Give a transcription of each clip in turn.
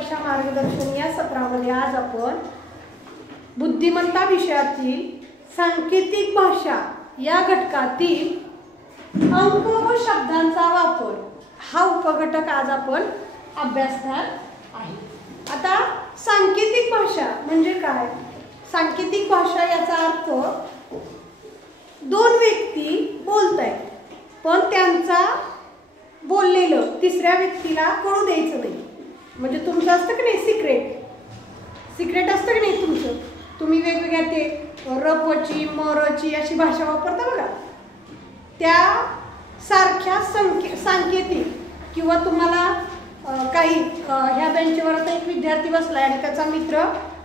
परीक्षा मार्गदर्शन या सत्रामध्ये आज आपण बुद्धिमत्ता विषयातील सांकेतिक भाषा या घटकातील अंक व शब्दांचा वापर हा उपघटक आज आपण अभ्यासणार आहे। आता सांकेतिक भाषा म्हणजे काय? सांकेतिक भाषा याचा अर्थ दोन व्यक्ती बोलतायत पण त्यांचा बोललेलं तिसऱ्या व्यक्तीला कळू द्यायचं नाही। म्हणजे तुमचं असतं की नाही सिक्रेट असतं की नाही तुमचं, तुम्ही वेगवेगळ्या ते रपची मरची अशी भाषा वापरता बघा, त्या सारख्या सांकेतिक किंवा तुम्हाला काही ह्या बेंचवर आता एक विद्यार्थी बसलाय आणि त्याचा मित्र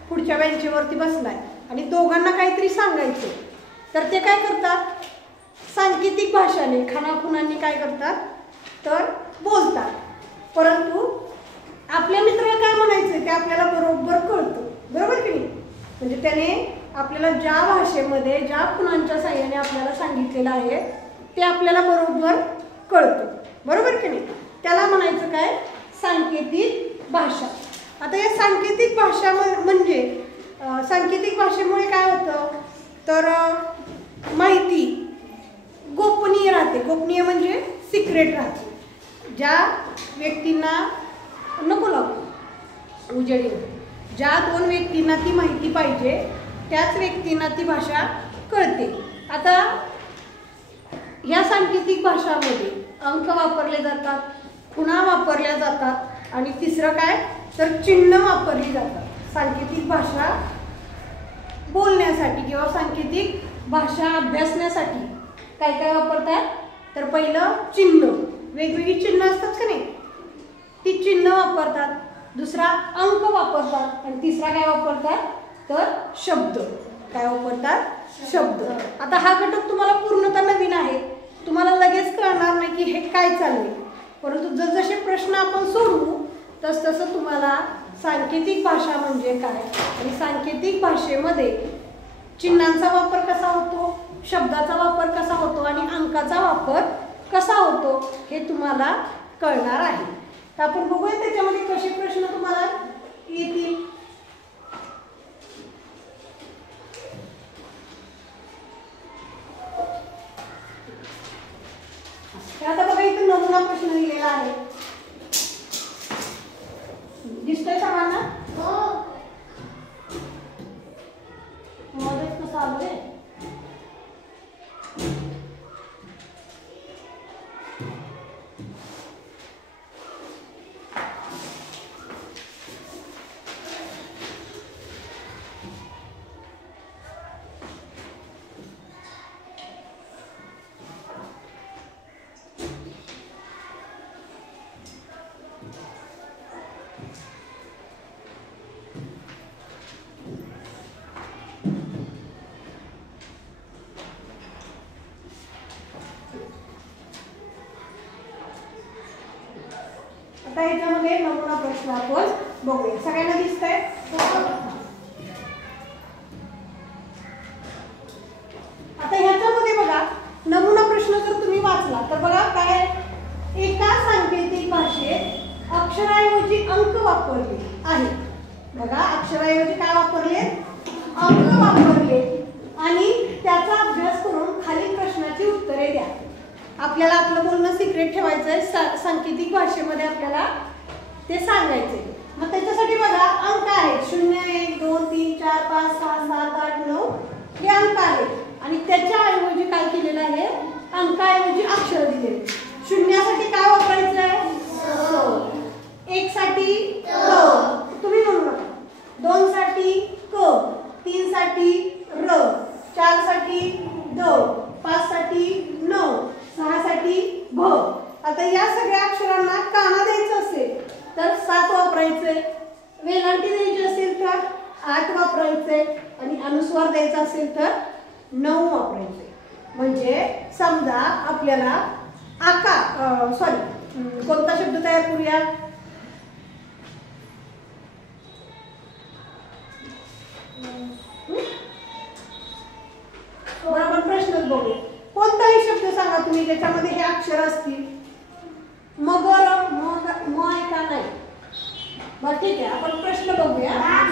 पुढच्या बेंचवरती बसलाय आणि दोघांना काहीतरी सांगायचं, तर ते काय करतात? सांकेतिक भाषाने खानाखुनांनी काय करतात तर बोलतात। परंतु आपल्या मित्राला काय म्हणायचं ते आपल्याला बरोबर कळतं, बरोबर की नाही? म्हणजे त्याने आपल्याला ज्या भाषेमध्ये ज्या खुणांच्या साहाय्याने आपल्याला सांगितलेलं आहे ते आपल्याला बरोबर कळतं, बरोबर की नाही? त्याला म्हणायचं काय? सांकेतिक भाषा। आता या सांकेतिक भाषा म्हणजे सांकेतिक भाषेमुळे काय होतं तर माहिती गोपनीय राहते। गोपनीय म्हणजे सिक्रेट राहते। ज्या व्यक्तींना नको लागू उजेडी, ज्या दोन व्यक्तींना ती माहिती पाहिजे त्याच व्यक्तींना ती भाषा कळते। आता या सांकेतिक भाषामध्ये अंक वापरले जातात, खुणा वापरल्या जातात आणि तिसरं काय तर चिन्ह वापरली जातात। सांकेतिक भाषा बोलण्यासाठी किंवा सांकेतिक भाषा अभ्यासण्यासाठी काय काय वापरतात तर पहिलं चिन्ह, वेगवेगळी चिन्ह असतात का नाही, ती चिन्ह वापरतात। दुसरा अंक वापरतात आणि तिसरा काय वापरतात तर शब्द, काय वापरतात? शब्द। आता हा घटक तुम्हाला पूर्णतः नवीन आहे, तुम्हाला लगेच कळणार नाही की हे काय चालले, परंतु जसजसे प्रश्न आपण सोडवू तसतसं तुम्हाला सांकेतिक भाषा म्हणजे काय आणि सांकेतिक भाषेमध्ये चिन्हांचा वापर कसा होतो, शब्दाचा वापर कसा होतो आणि अंकाचा वापर कसा होतो हे तुम्हाला कळणार आहे। तर आपण बघूया त्याच्यामध्ये कसे प्रश्न तुम्हाला येतील। आता बघा इथे नमुना प्रश्न लिहिलेला आहे, दिसतोय सर्वांना? मध्येच कसं आलोय? आता याच्यामध्ये नमुना प्रश्न आपण बघूया, सगळ्यांना दिसतंय? आता ह्याच्यामध्ये बघा नमुना प्रश्न जर तुम्ही वाचला तर बघा काय, एका सांकेतिक भाषेत अक्षराऐवजी अंक वापरले आहे। बघा अक्षराऐवजी काय वापरले? अंक वापरले आणि त्याचा अभ्यास करून खालील प्रश्नाची उत्तरे द्या। आपल्याला आपलं बोलणं सिक्रेट ठेवायचं आहे, सांकेतिक भाषेमध्ये आपल्याला ते सांगायचे। मग त्याच्यासाठी बघा अंक आहेत 0 1 2 3 4 5 6 7 8 9 हे अंक आहेत आणि त्याच्या ऐवजी काय केलेलं आहे? अंकाऐवजी अक्षर दिलेले। शून्यासाठी काय वापरायचं आहे? स। एक साठी क, तुम्ही म्हणू नका। दोन साठी क, तीन साठी र, चार साठी द, पाच साठी न, सहा साठी भ। आता या सगळ्या अक्षरांना काना द्यायचं असेल तर 7 वापरायचे, वेलांटी द्यायची असेल तर 8 वापरायचे आणि अनुस्वार द्यायचा असेल तर 9 वापरायचे। म्हणजे समजा आपल्याला कोणता शब्द तयार करूया? बरोबर प्रश्नच बघूया, कोणताही शब्द सांगा तुम्ही त्याच्यामध्ये हे अक्षर असतील। मगर म आहे का नाही? बरं ठीक आहे, आपण प्रश्न बघूया. हा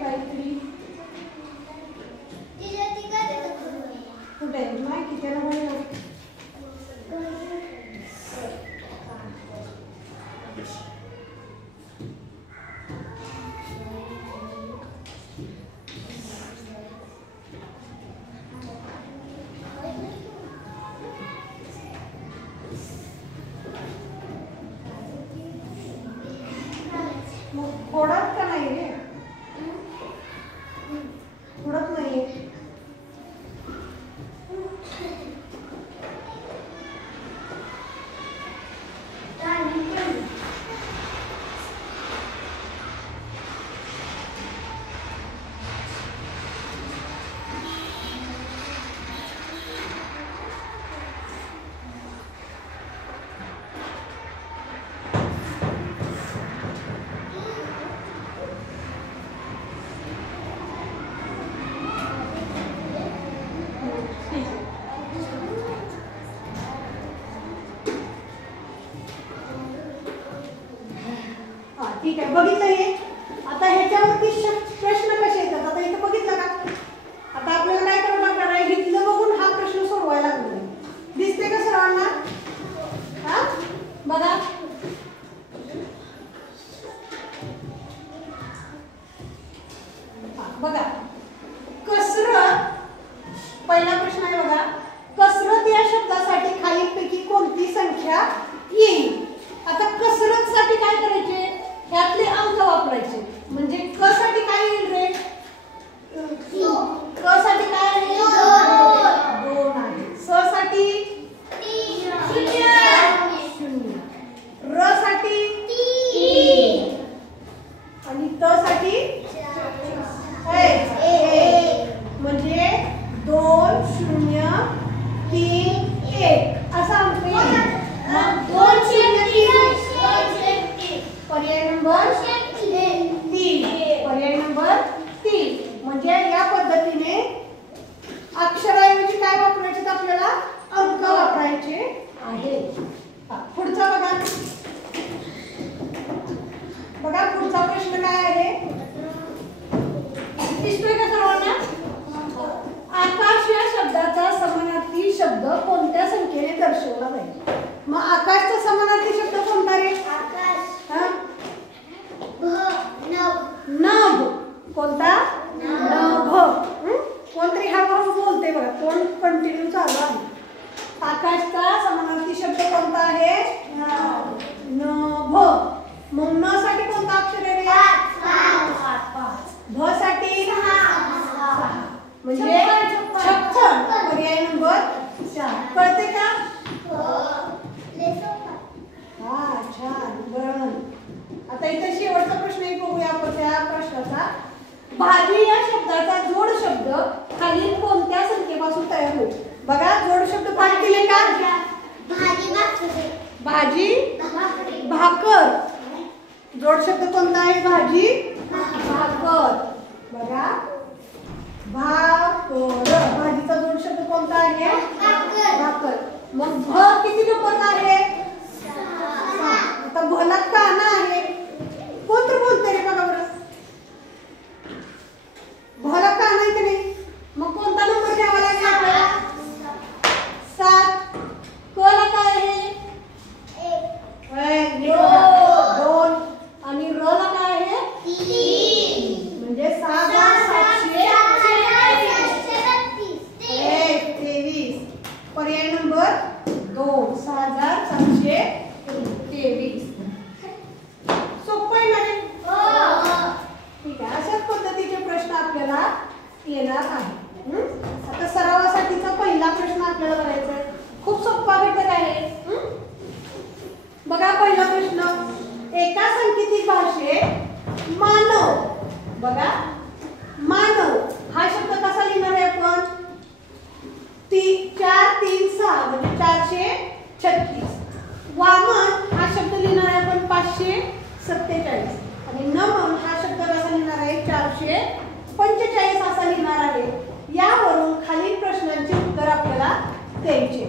काहीतरी कुठे माहिती त्याला म्हणून फोडत का नाही रे, फोडत नाही. ठीक आहे, बघितलं हे. आता ह्याच्यावरती प्रश्न कसे येतात आता इथं बघितलं का. आता आपल्याला काय करावं लागणार आहे, इथलं बघून हा प्रश्न सोडवायला लागणार आहे. दिसते का सर्वांना? हा बघा, बघा कसरत. पहिला प्रश्न आहे बघा, कसरत या शब्दासाठी खालीलपैकी कोणती संख्या येईल. आता कसरत साठी काय करायचे, ह्यातले अंक वापरायचे. म्हणजे क साठी काय येईल रे, क साठी काय आहे 2 आहे. स साठी 0, र साठी 3 आणि त साठी 1. म्हणजे 2 0 3 1 असा अंक येईल. मग 2 0 3 पर्याय नंबर 3. पर्याय नंबर 3. म्हणजे या पद्धतीने अक्षराऐवजी काय वापरायचे, आपल्याला अंक वापरायचे आहेत. पुढचा बघा, बघा पुढचा प्रश्न काय आहे, दिसतोय का सर्वांना. आकाश या शब्दाचा समानार्थी शब्द कोणत्या संख्येने दर्शवला जाईल. मग आकाशचा समानार्थी शब्द कोणता रे, नभ. कोणता, नभ. कोणतरी हा बोलते बघा, कोण कंटिन्यू चालू आहे. आकाशचा समानार्थी शब्द कोणता आहे, नभ. मग न साठी कोणता अक्षर आहे रे, 5. भ साठी 6 म्हणजे 56. पर्याय नंबर 4. कळते का. हा छान, बरं. आता इथे शेवटचा प्रश्न एक बघूया आपण त्या प्रश्नाचा. भाजी या शब्दाचा जोड शब्द खालील कोणत्या संख्येपासून तयार होईल. बघा जोड शब्द पाठ केले का, भाजी भाकर. जोड शब्द कोणता आहे, भाजी भाकर. बघा भाकर, भाजीचा जोड शब्द कोणता आहे, भाकर. मग भ किती नंबर आहे, 6. आता भला काना आहे, कोण तर बोलतंय रे बघा बरं. भला काना आहे की नाही, मग कोणता नंबर द्यावा लागेल आपल्याला, 7. क ला काय आहे, 2 आणि र ला काय आहे 3. म्हणजे 6723. पर्याय नंबर 2, 6723. सोपं आहे ना रे. ठीक आहे, अशाच पद्धतीचे प्रश्न आपल्याला येणार आहे. आता सरावासाठीचा पहिला प्रश्न आपल्याला बघायचा आहे. खूप सोपा घटक आहे. बघा पहिला प्रश्न, एका सांकेतिक भाषेत मानव. बघा मानव हा शब्द कसा लिहिणार आहे आपण, 4 3 6 म्हणजे 436. वामन हा शब्द लिहिणार 447 आणि नमन हा शब्द कसा लिहिणार आहे 445 असा लिहिणार आहे. यावरून खालील प्रश्नांची उत्तर आपल्याला द्यायची.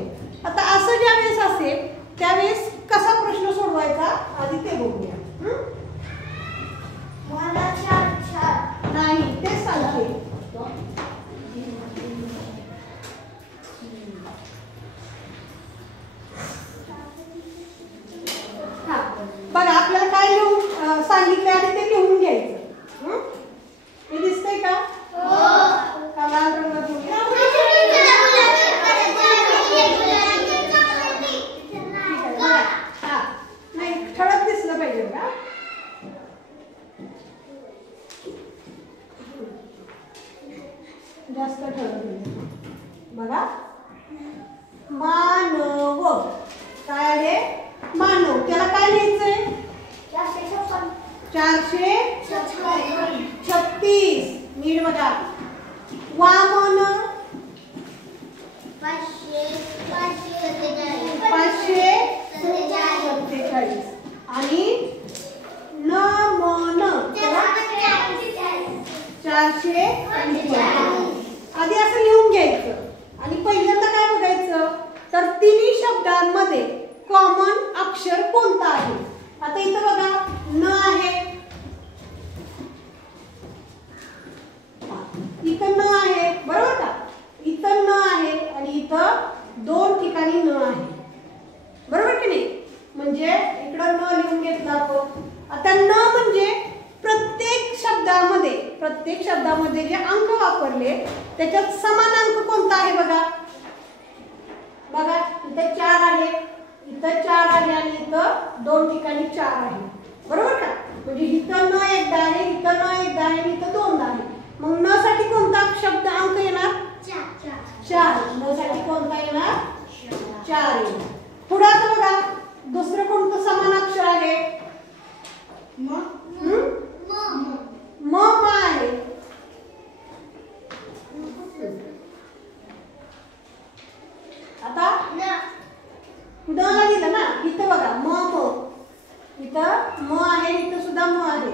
आता असं ज्यावेळेस असेल त्यावेळेस कसा प्रश्न सोडवायचा आधी ते बघूया. नाही तेच सांगते. बघा आपल्याला काय लिहून सांगितलं आणि ते लिहून घ्यायचं. हे दिसतंय का? का लाल रंगात नाही ठळक दिसलं पाहिजे का? जास्त ठळक बघा. मानव काय आहे? मानव. त्याला काय लिहायचंय? 436. नीट बघा. वामन 547 आणि नमन 445. आधी असं लिहून घ्यायचं आणि पहिल्यांदा काय बघायचं तर तिन्ही शब्दांमध्ये कॉमन अक्षर कोणतं आहे. आता इथं बघा न आहे, इथं न आहे बरोबर का? इथं न आहे आणि इथं दोन ठिकाणी न आहे बरोबर की नाही? म्हणजे इकडं न लिहून घेतलं आपण. आता न म्हणजे प्रत्येक शब्दामध्ये जे अंक वापरले त्याच्यात समान अंक कोणता आहे बघा. बघा इथं 4 आहे, इथं 4 आहे आणि इथं दोन ठिकाणी 4 आहे बरोबर का? म्हणजे इथं न एकदा आहे, इथं न एकदा आहे आणि इथं दोनदा आहे. मग न साठी कोणता शब्द अंक येणार? 4. न साठी कोणता येणार? 4 येणार. पुढे आता बघा दुसरं कोणतं समान अक्षर आहे? म आहे. आता न ला दिलं ना. इथं बघा म इथं म आहे, इथं सुद्धा म आहे.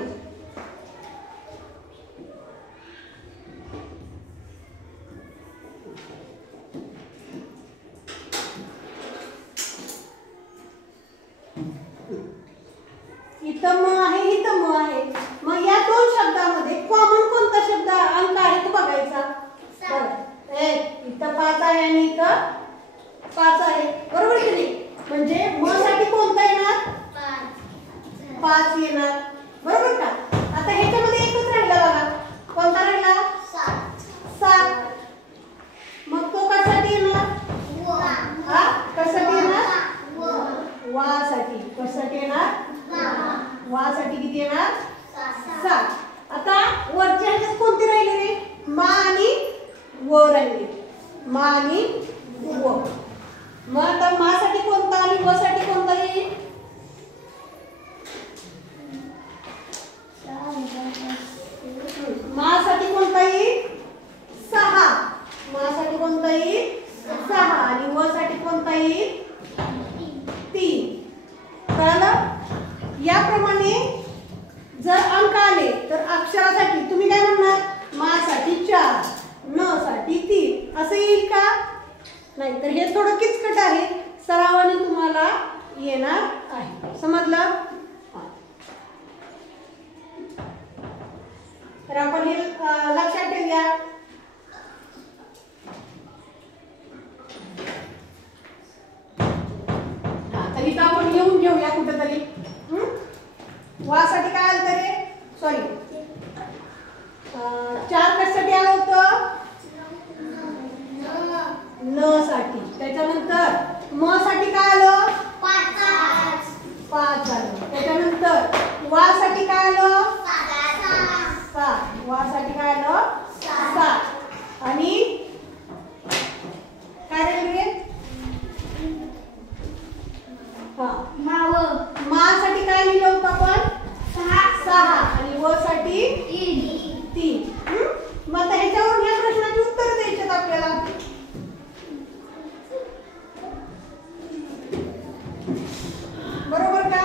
इथं म आहे, इथं म आहे. मग या दोन शब्दामध्ये कॉमन कोणता शब्द अंक आहे तो बघायचा. इथं 5 आहे आणि इथं 5 आहे बरोबर की नाही? म्हणजे म साठी कोणता येणार? 5 येणार बरोबर का? आता ह्याच्यामध्ये एकच राहिला बघा. कोणता राहिला? 7. मग तो कशासाठी येणार? हा कशासाठी येणार? वा साठी. कशासाठी येणार? वा साठी किती येणार? 7. आता वरच्या ह्याच्यात कोणती राहिली रे? मा आणि व राहिली. मा आणि व. मग आता मा साठी कोणता आणि व साठी कोणता येईल? मा साठी कोणता येईल? 6. मा साठी कोणता येईल? 6 आणि व साठी कोणता येईल? 3. कळलं? याप्रमाणे जर अंक आले तर अक्षरासाठी तुम्ही काय म्हणणार? मा साठी 4, न साठी 3 असं येईल का? नाही. तर हे थोडं किचकट आहे, सरावाने तुम्हाला येणार आहे. समजलं? तर आपण हे लक्षात ठेवूया. तर इथं आपण लिहून घेऊया कुठेतरी. वा साठी काय आलं तरी? सॉरी 4 कशासाठी आलं होतं? न साठी. त्याच्यानंतर म साठी काय आलं? 5 आलं. त्याच्यानंतर वा साठी काय आलं? 7. वा साठी काय आलं? 7. आणि काय राहिले? मा साठी काय लिहिलं होतं आपण? 6 आणि व साठी 3. मग आता ह्याच्यावर या प्रश्नाची उत्तर द्यायची आपल्याला. बरोबर का?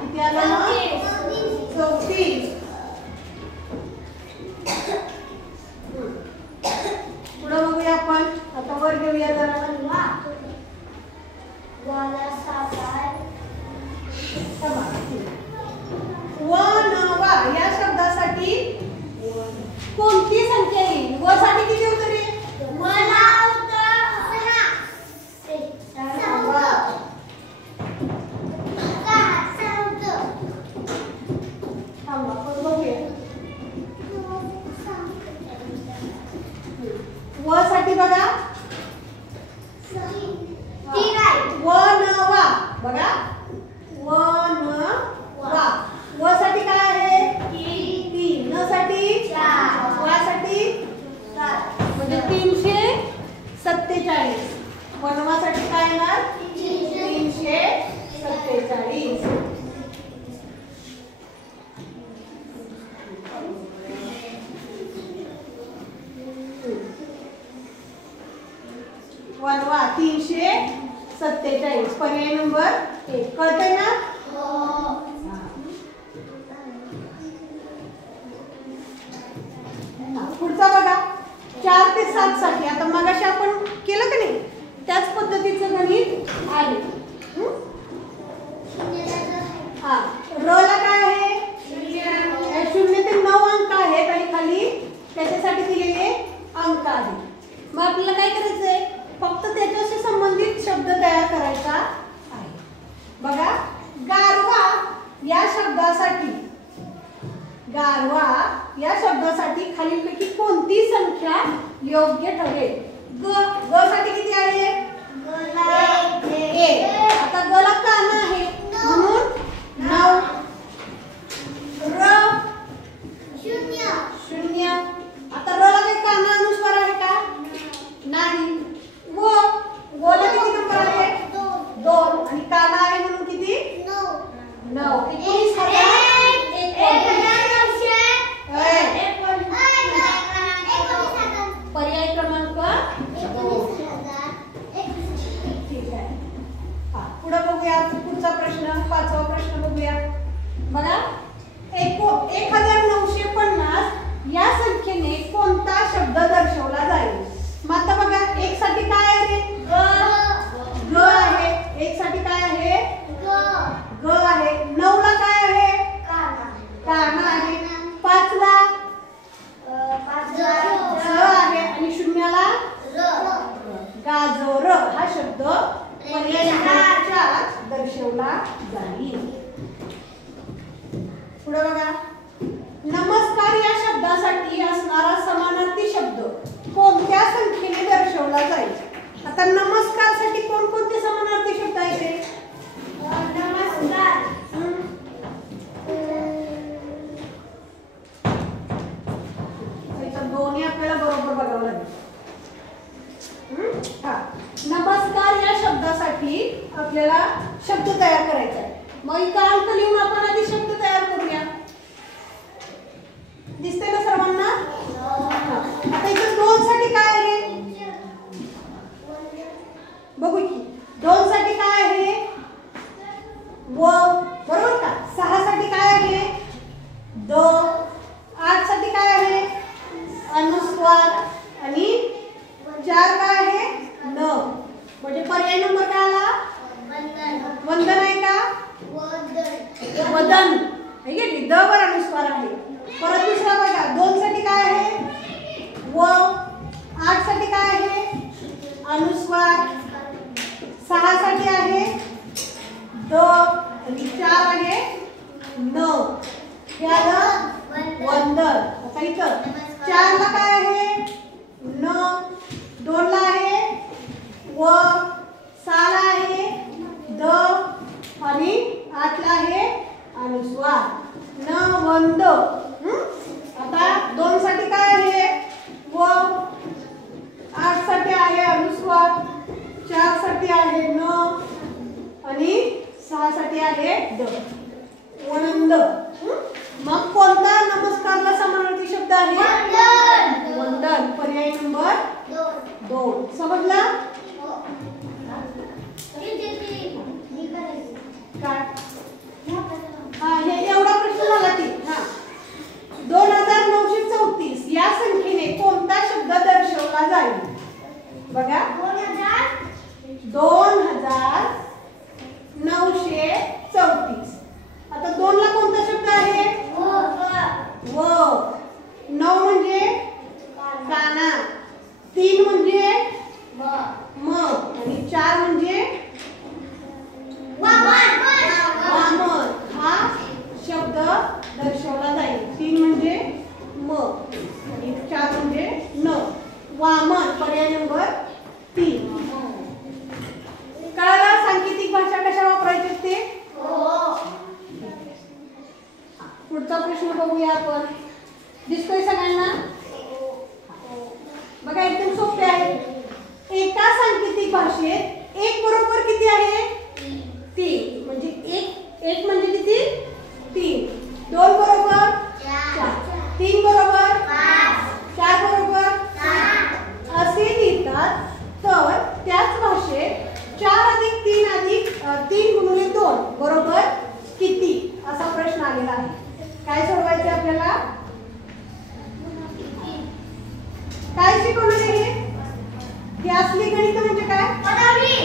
किती आलं मग? 34. पुढे बघूया आपण. आता वर घेऊया जरा. वनवा या शब्दासाठी कोणती संख्या येईल? व साठी किती उत्तर आहे? व साठी बघा वनवा बघा वनवा. व साठी काय आहे? 3. न साठी 4. वा साठी 7 म्हणजे 347. वनवासाठी काय येणार? 347. वनवा 347. पर्याय नंबर 1. कळतंय ना? पुढचा बघा 4 ते 7 साठी. आता मगाशी आपण केलं का नाही त्याच पद्धतीचं गणित आहे. हा र ला काय आहे? 0 ते 9 अंक आहेत आणि खाली त्याच्यासाठी दिलेले अंक आहेत. मग आपल्याला काय करायचंय? फक्त त्याच्याशी संबंधित शब्द तयार करायचा आहे. बघा गारवा या शब्दासाठी खालीलपैकी कोणती संख्या योग्य ठरेल? ग साठी किती आहे? 1. आता ग ला कान आहे म्हणून 9. र 0. आता र ला काही काना अनुस्वार आहे का? नाही. व ला किती नंबर आहे? 2 आणि काना आहे म्हणून किती? 9. 19,000. पर्याय क्रमांक 2. ठीक आहे. पुढे बघूया पुढचा प्रश्न. 5वा प्रश्न बघूया. बघा 1950 या संख्येने कोणता शब्द दर्शवला जाईल? मग आता बघा 1 साठी काय आहे? ग आहे. 1 साठी काय आहे? ग आहे. 9 ला काय आहे? काना आहे. 5 ला आहे आणि 0 ला गाजर हा शब्द पर्याय नंबर 4 दर्शवला जाईल. पुढे बघा नमस्कार या शब्दासाठी असणारा समानार्थी शब्द कोणत्या संख्येने दर्शवला जाईल? आता नमस्कार साठी कोणकोणते समानार्थी शब्द आहेत? नमस्कार दोन्ही आपल्याला बरोबर बघावं लागेल. नमस्कार या शब्दासाठी आपल्याला शब्द तयार करायचा आहे. मग इथं अंक लिहून आपण आधी शब्द तयार करूया. दिसते ना सर्वांना? आता इथं 2 साठी काय आहे? बघू की 2 साठी काय आहे? व बरोबर का? 6 साठी काय आहे? द. 8 साठी काय आहे? अनुस्वार आणि 4 काय आहे? न. म्हणजे पर्याय नंबर काय आला? वंदन आहे का? वदन आहे की द वर अनुस्वार आहे. परत दुसरा बघा 2 साठी काय आहे? व. 8 साठी काय आहे? अनुस्वार. 6 साठी आहे द आणि 4 आहे न. याला वंदन. आता इथं 4 ला काय आहे? न. 2 ला आहे व. 6 ला आहे द आणि 8 ला आहे अनुस्वार. न वंद. आता 2 साठी काय आहे? व. 8 साठी आहे अनुस्वार. 4 साठी आहे न आणि 6 साठी आहे द. वनंद. मग कोणता नमस्कारला समानार्थी शब्द आहे? वंदन. पर्याय नंबर 2. समजला? काय म्हणजे 34. आता 2 ला कोणता शब्द आहे? व. 9 म्हणजे काना. 3 म्हणजे म आणि 4 म्हणजे वामन. हा शब्द दर्शवला जाईल. 3 म्हणजे म आणि 4 म्हणजे न. वामन पर्याय नंबर 3. कळलं सांकेतिक भाषा कशा वापरायची ते? पुढचा प्रश्न बघूया आपण. दिसतोय सगळ्यांना? बघा एकदम सोपे आहे. एका सांकेतिक भाषेत 1 बरोबर किती आहे? 3. म्हणजे 1 म्हणजे किती? 3. 2 बरोबर 4. 3 बरोबर 5. 4 बरोबर 6 असे लिहितात. तर त्याच भाषेत 4 अधिक 3 अधिक 3 गुणिले 2 बरोबर किती असा प्रश्न आलेला आहे. काय सोडवायचे आपल्याला? काय शिकवलं हे? ही असली गणित म्हणजे काय? पदावली.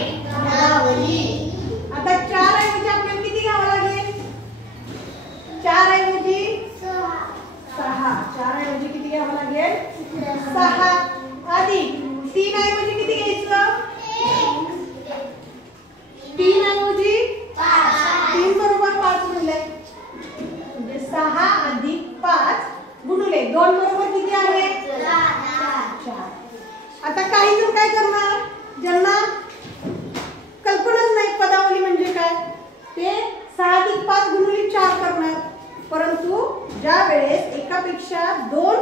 आता 4 ऐवजी आपल्याला किती घ्यावं लागेल? 4 ऐवजी 6. 4 ऐवजी किती घ्यावं लागेल? 6 अधिक 3 ऐवजी किती घ्यायचं? 3 ऐवजी 3 बरोबर 5 गुणले म्हणजे 6 अधिक 5 गुणले 2 बरोबर किती आहे? 4. आता काही जण काय करणार, ज्यांना कल्पनाच नाही पदावली म्हणजे काय, ते 6 अधिक 5 गुणिले 4 करणार. परंतु ज्या वेळेस एकापेक्षा 2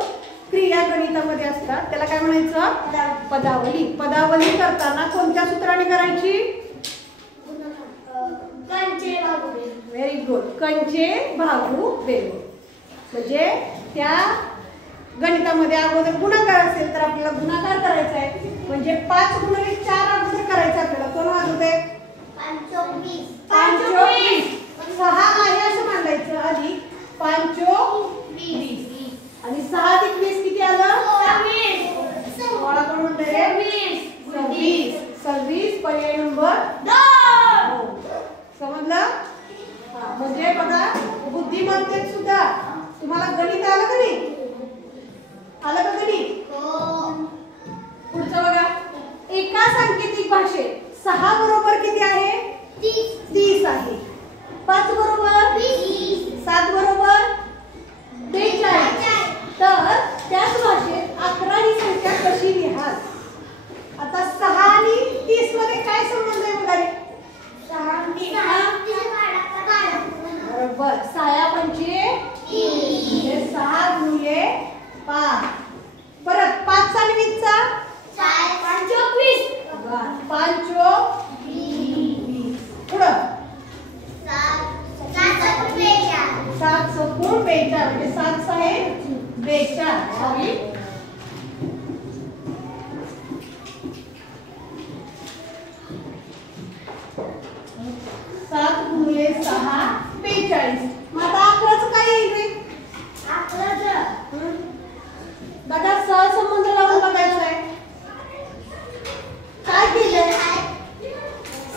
क्रिया गणितामध्ये असतात त्याला काय म्हणायचं? पदावली. पदावली करताना कोणत्या सूत्राने करायची? Very good. कंचे भागू बेरीज. म्हणजे त्या गणितामध्ये अगोदर गुणाकार असेल तर आपल्याला गुणाकार करायचा आहे. म्हणजे 5 गुणिले 4 अगोदर करायचं आपल्याला. कोण वाजवते? 25. 6 आहे असं मांडायचं. अधिक 25 आणि 6 अधिक 20 किती आलं? 16. कोण म्हणतंय? 26. पर्याय नंबर 2. समजलं? म्हणजे बघा बुद्धिमत्तेत सुद्धा तुम्हाला गणित आलं का नाही? आलं का गणित? पुढचं बघा. एका सांकेतिक भाषेत 6 बरोबर किती आहे? 30 आहे. 5 बरोबर 7 बरोबर 42. तर त्याच भाषेत 11 ही संख्या कशी लिहाल? आता 6 आणि 30 मध्ये काय संबंध आहे बघा रे? बरोबर. 6 पंचे 6 गुणिले 5. परत 5 आणि 20 चा 25. 25. पुढं 7 सकून 42 म्हणजे 7 आहे 42. सॉरी 7 गुणिले 6 42. मग आता 11चं काय येईल रे? 11चं बघा सहसंबंध लावून बघायचं आहे. काय केलंय?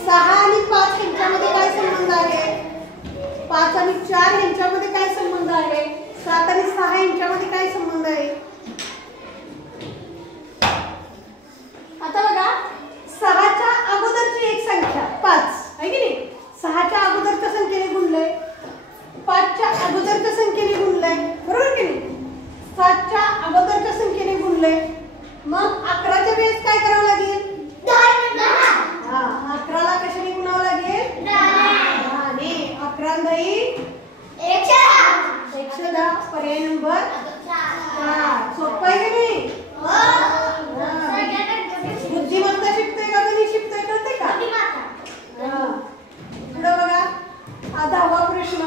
6 आणि 5 यांच्यामध्ये काय संबंध आहे? 5 आणि 4 यांच्यामध्ये काय संबंध आहे? 7 आणि 6 यांच्यामध्ये काय संबंध आहे? आता बघा 6च्या अगोदरची एक संख्या 5 आहे की नाही? 6च्या अगोदरच्या संख्येने गुणलंय, 5च्या अगोदरच्या संख्येने गुणलंय, बरोबर की नाही? 7च्या अगोदरच्या संख्येने गुणलंय. मग 11च्या वेळेस काय करावं लागेल? 11ला कशाने गुणावं लागेल? 10 ने. 11 दही 110. पर्याय नंबर 4. सोपं आहे की नाही? बुद्धिमत्ता शिकतोय का गणित शिकतोय कळते का? पुढे बघा. 10वा प्रश्न.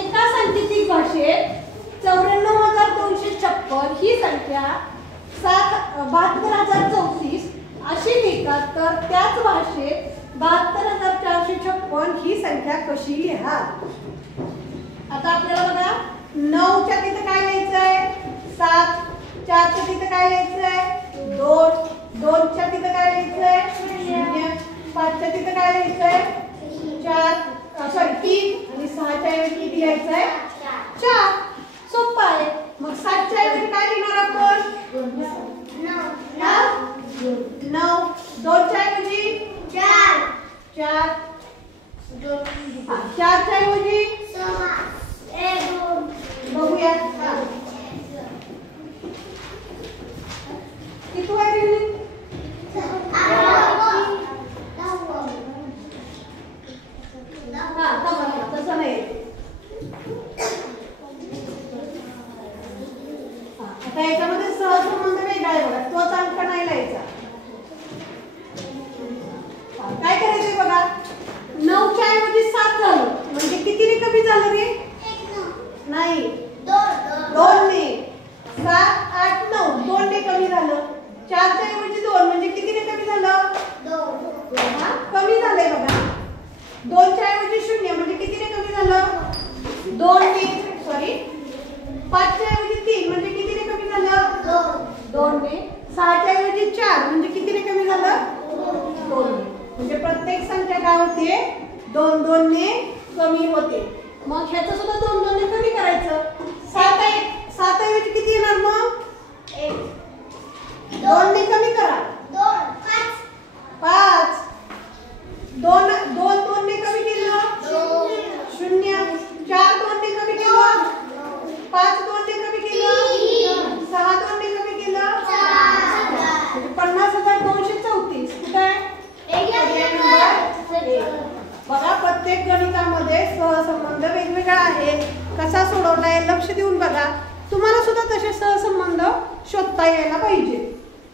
एका सांकेतिक भाषेत 94,256 ही संख्या 72,034 अशी लिहितात. तर त्याच भाषेत 72,456 ही संख्या कशी लिहाल? आता आपल्याला बघा 9च्या तिथे काय लिहायचं आहे? 7. 4च्या तिथे काय लिहायचं आहे? 2. 2च्या तिथे काय लिहायचं आहे? 0. 5च्या तिथे काय लिहायचं आहे? 4. 4च्या ऐवजी 6. बघूया किती आहे रे? तसं नाही. आता याच्यामध्ये सहसंबंध वेगळा आहे बघा, तोच अंक नाही लिहायचा. काय करायचंय बघा, 9च्या ऐवजी 7 झालं म्हणजे कितीने कमी झालं रे? नाही 2 ने. 7 8 9 2 ने कमी झालं. 4च्या ऐवजी 2 म्हणजे कितीने कमी झालं? 2. कमी झालंय बघा. 2च्या ऐवजी 0 म्हणजे कितीने कमी झालं? 2 ने. सॉरी 5च्या ऐवजी 3 म्हणजे कितीने कमी झालं? 2 ने. 6च्या ऐवजी 4 म्हणजे कितीने कमी झालं? 2 ने. म्हणजे प्रत्येक संख्या काय होते? 2 2 ने कमी होते. मग ह्याचं सुद्धा 2 2 ने कमी करायचं. 7 ऐवजी किती येणार मग? 1. 2 ने कमी करा. 5. 2 2 ने कमी केलं 0. 4 2 ने कमी केलं 5. 2 ने कमी केलं 6. 2 ने कमी केलं 4. 50,234. कुठे आहे? बघा प्रत्येक गणितामध्ये सहसंबंध वेगवेगळा आहे. कसा सोडवलाय लक्ष देऊन बघा. तुम्हाला सुद्धा तसे सहसंबंध शोधता यायला पाहिजे,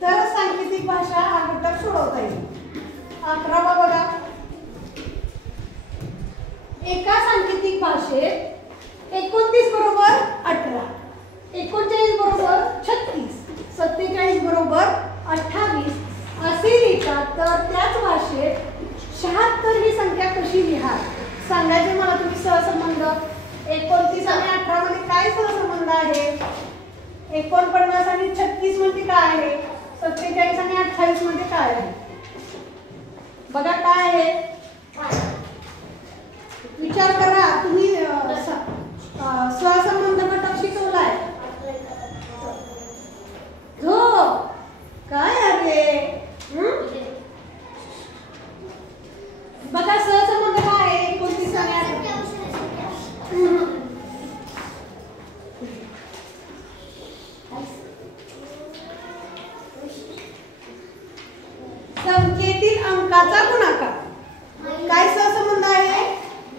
तर सांकेतिक भाषा हा घटक सोडवता येईल. 11वा बघा, एका सांकेतिक भाषेत 29 बरोबर 18, 39 बरोबर 36, 47 बरोबर 28 असे लिहितात, तर त्याच भाषेत 76 ही संख्या कशी लिहा सांगायचे मला तुम्ही. सहसंबंध 29 आणि 18 मध्ये काय सहसंबंध आहे? 49 आणि 36 मध्ये काय आहे? 47 आणि 28 मध्ये काय आहे? बघा काय आहे, विचार करा. तुम्ही सहसंबंध घटक शिकवलाय. काय अरे बघा सहसंबंध काय आहे? 29 आणि 18. संख्येतील अंकाचा गुणाकार. काय सहसंबंध आहे?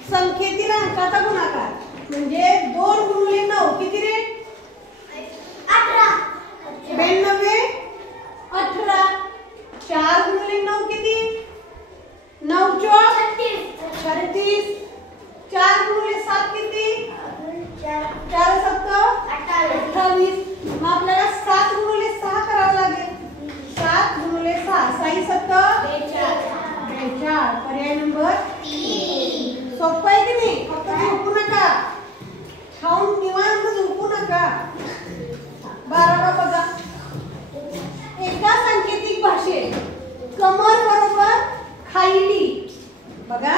संख्येतील अंकाचा गुणाकार म्हणजे 2 गुणिले 9 किती रे? 18. 92 18. 4 गुणिले 9 किती? 9 4 36. 4 गुणिले 7 किती? 4 7 28. मग आपल्याला 7 गुणिले 6 करावं लागेल. 7 गुणिले 6 6 7 42. पर्याय नंबर 3. सोपं आहे की नाही? फक्त झोपू नका, खाऊन निवांत झोपू नका. 12वा बघा, एका सांकेतिक भाषेत कमर बरोबर खाईली. बघा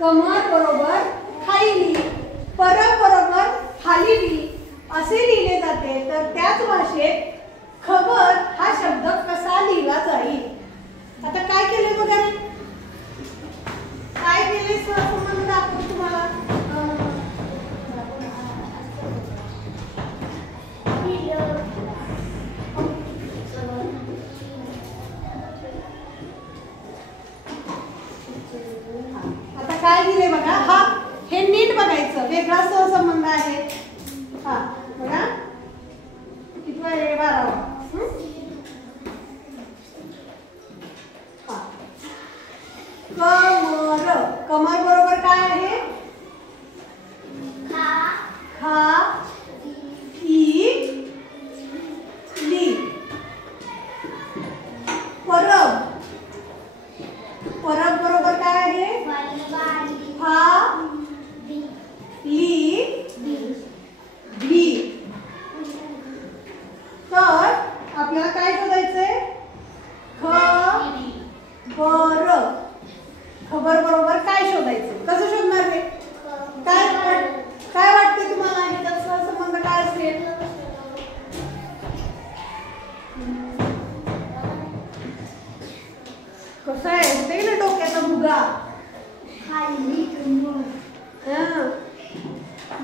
कमर बरोबर खाईली, परब बरोबर खालीली असे लिहिले जाते, तर त्याच भाषेत खबर हा शब्द कसा लिहिला जाईल? आता काय केले बघा, काय केले सहसंबंध दाखवतो तुम्हाला. आता काय दिले बघा, हा हे नीट बघायचं, वेगळा सहसंबंध आहे. हा बघा किती आहे? 12वा. कमर, कमर बरोबर काय आहे? खा ई ली. परब, परब बरोबर काय आहे? फा ली भी. तर आपल्याला काय शोधायचंय? खबर, खबर बरोबर काय शोधायचं? कसं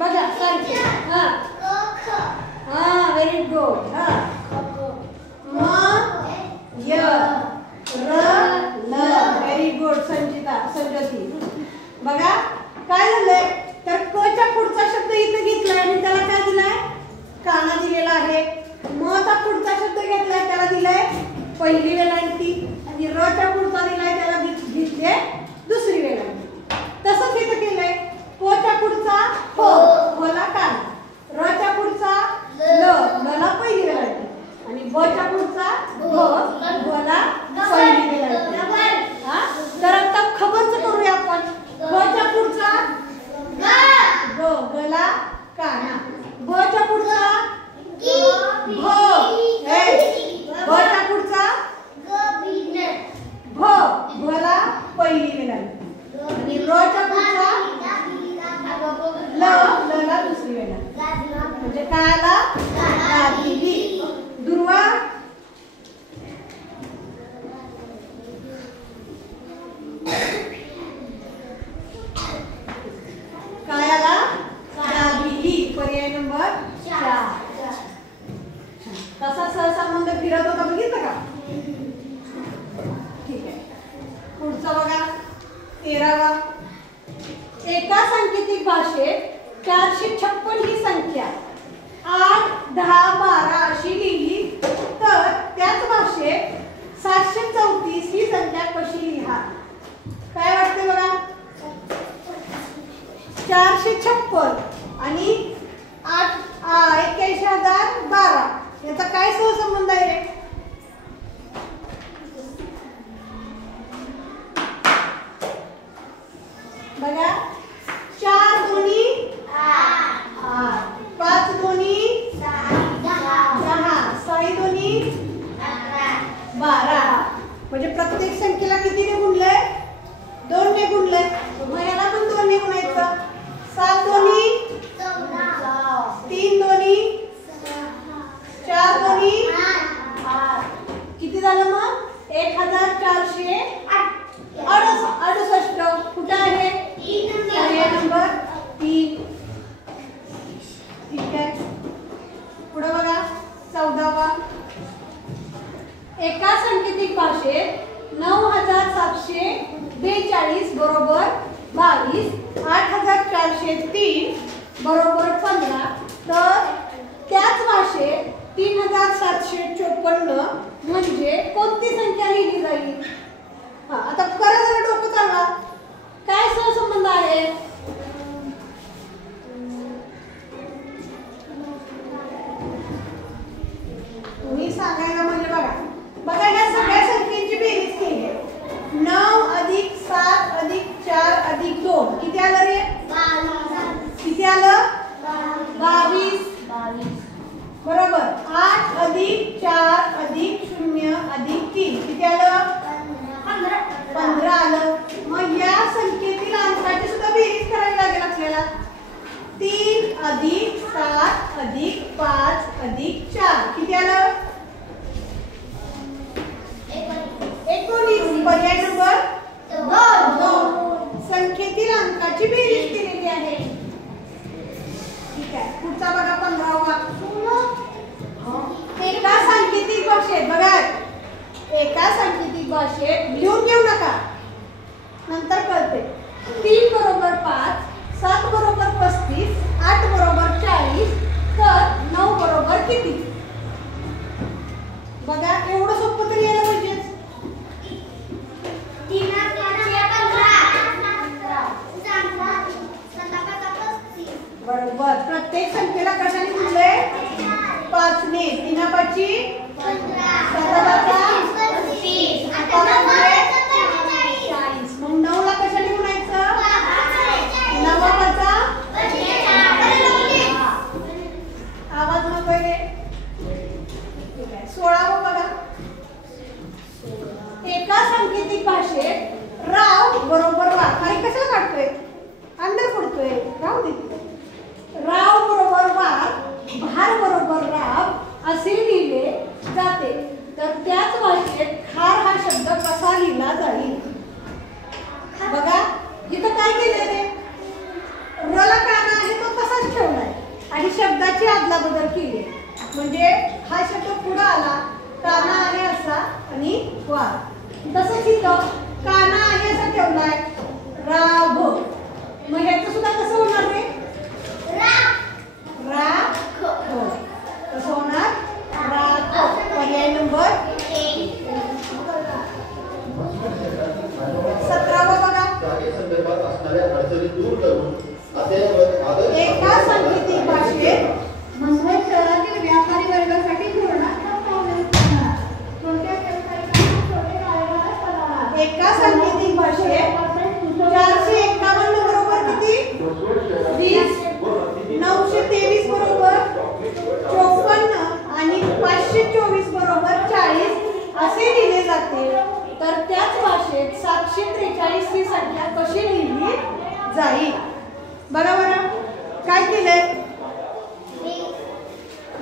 बघा सांगते. हा हा व्हेरी गुड. हा म य र ल व्हेरी गुड संजती. बघा काय झालंय तर क च्या पुढचा शब्द इथे घेतलाय आणि त्याला काय दिलाय काना दिलेला आहे. म चा पुढचा शब्द घेतलाय त्याला दिलाय पहिली वेलांटी आणि र च्या पुढचा दिलाय त्याला घेतले दुसरी वेलांटी. तसंच इथं केलंय प च्या पुढचा प ला काना, र च्या पुढचा ल ला पहिली वेलांटी आणि ब च्या पुढचा ब ला पहिली वेलांटी. हा तर आता खबरच करूया आपण. ब च्या पुढचा ग ला काना, ब च्या पुढचा भ ब च्या पुढचा भ ला पहिली वेलांटी आणि र च्या पुढचा ल ला दुसरी वेलांटी म्हणजे काय आला गादिली. दुर्वा काय आला गादिली. पर्याय नंबर 4. कसा सहसंबंध फिरत होता बघितलं का. ठीक आहे पुढचा बघा 13वा. एका सांकेतिक भाषेत 456 ही संख्या 8, 10, 12 अशी लिहिली तर त्याच भाषेत 734 ही संख्या कशी लिहा. काय वाटते बघा 456 आणि 81,012 याचा काय सहसंबंध आहे रे. बघा 4 दोन्ही 8, 5 दोन्ही 10, 6 दोन्ही 12 म्हणजे प्रत्येक संख्येला कितीने गुणलंय 2 ने गुणलंय. मग याला पण 2 ने गुणायचं. 7 दोन्ही 3 दोन्ही 4 दोन्ही 8 किती झालं मग 1468. कुठे आहे पर्याय नंबर 3. ठीक आहे पुढे बघा 14वा. एका सांकेतिक भाषेत 9742 बरोबर 22, 8403 बरोबर 15 तर त्याच भाषेत 3754 म्हणजे कोणती संख्या लिहिली जाईल. हा आता करा जरा डोकं चालवा. काय सहसंबंध आहे. तुम्ही सांगायला म्हणजे बघा या सगळ्या संख्येची बेरीज केली 9 अधिक 7 अधिक 4 अधिक 2 किती आलं रे. किती आलं 22 बरोबर. 8 अधिक 4 अधिक 0 अधिक 3 किती आलं 15 आलं. मग या संख्येतील अंकाची सुद्धा बेरीज करावी लागेल आपल्याला. 3 अधिक 7 अधिक 5 अधिक 4 किती आलं 19. पर्याय नंबर 2 संख्येतील अंकाची बेरीज केलेली आहे. ठीक आहे पुढचा बघा 15वा. एका सांकेतिक भाषेत बघा एका सांकेतिक भाषेत लिहून घेऊ नका नंतर कळते. 3 बरोबर 5, 7 बरोबर 35, 8 बरोबर 40 तर 9 बरोबर किती. बघा एवढं सोपं तरी यायला पाहिजे. बरोबर. प्रत्येक संख्येला कशाने गुणले 5 ने. 3 5 40. मग 9 ला कशाने गुणायचं 9 आवाज नको रे. ठीक आहे 16वा बघा. एका सांकेतिक भाषेत राव बरोबर वा खाली कशाला काढतोय अंडर पडतोय राव दे. राव बरोबर वार भार बरोबर राव असे लिहिले जाते तर त्याच भाषेत खार हा शब्द कसा लिहिला जाईल. बघा इथं काय केले रे र ला काना आहे तो तसाच आणि शब्दाची अदलाबदल केली म्हणजे हा शब्द पुढे आला काना आहे असा आणि वाघ. तसंच इथं काना आहे असा ठेवलाय राघ. मग ह्याचं सुद्धा कसं होणार रे? राख. कसं होणार? राख. पर्याय नंबर 17 बघा. एका सांकेतिक भाषेत मुंबई शहरातील व्यापारी वर्गासाठी एका सांकेतिक भाषेत 451 बरोबर किती? 20. 923 बरोबर 54 आणि 524 बरोबर 40 असे लिहिले जाते. तर त्याच भाषेत 743 ही संख्या कशी लिहिली जाईल? बघा बरं काय केलंय?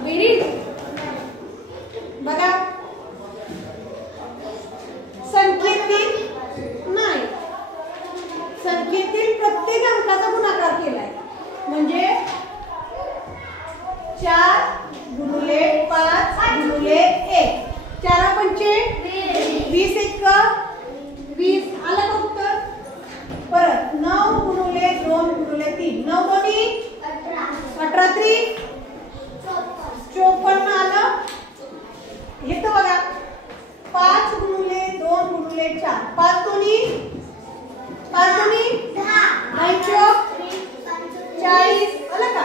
बेरीज बघा. संख्येतील नाही, संख्येतील प्रत्येक अंकाचा गुणाकार केलाय म्हणजे 4 गुणिले 5 गुणिले 1. 4 पंचे 20 1 20 आलं का उत्तर? परत 9 गुणिले 2 गुणिले 3 9 दोन्ही 18 3 54 आलं. हे तर बघा 5 गुणिले 2 गुणिले 4 5 दोन्ही 10 40 आलं का?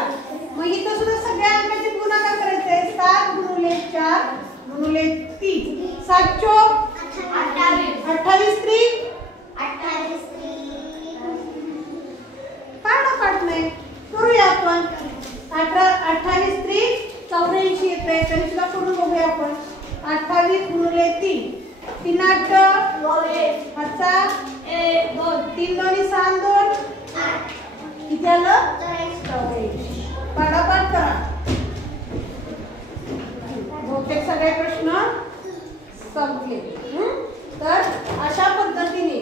मग इथं सुद्धा सगळ्या अंकाचे गुणाकार करायचे. 7 गुणिले 4 गुणिले 3 7 चौक 28 3 पाठ नाही करूया आपण. 28 3 84 येते तरी सुद्धा करून बघूया आपण. 28 गुणिले 3 3 8 5 1 2 3 दोन्ही 6 2 किती आलं? 44. पाठापाठ करा. बहुतेक सगळे प्रश्न संपले. तर अशा पद्धतीने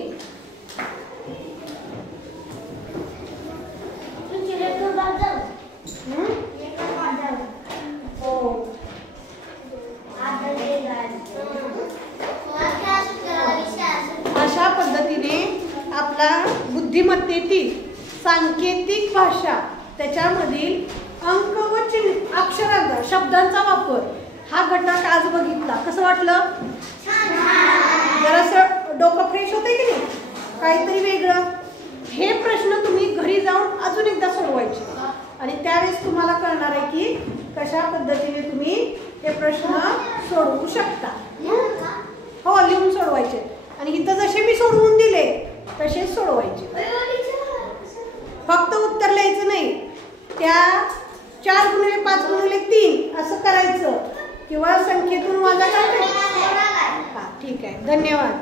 अशा पद्धतीने आपला बुद्धिमत्तेतील सांकेतिक भाषा त्याच्यामधील अंक व चिन्ह अक्षरांचा शब्दांचा वापर हा घटक आज बघितला. कसं वाटलं? जरासं डोकं फ्रेश होते की नाही? काहीतरी वेगळं. हे प्रश्न तुम्ही घरी जाऊन अजून एकदा सोडवायचे आणि त्यावेळेस तुम्हाला कळणार आहे की कशा पद्धतीने तुम्ही हे प्रश्न सोडवू शकता. हो लिहून सोडवायचे आणि इथं जसे मी सोडवून दिले तसेच सोडवायचे. फक्त उत्तर लिहायचं नाही. त्या 4 गुणिले 5 गुणिले 3 असं करायचं किंवा संख्येतून माझा काय? ठीक आहे. धन्यवाद.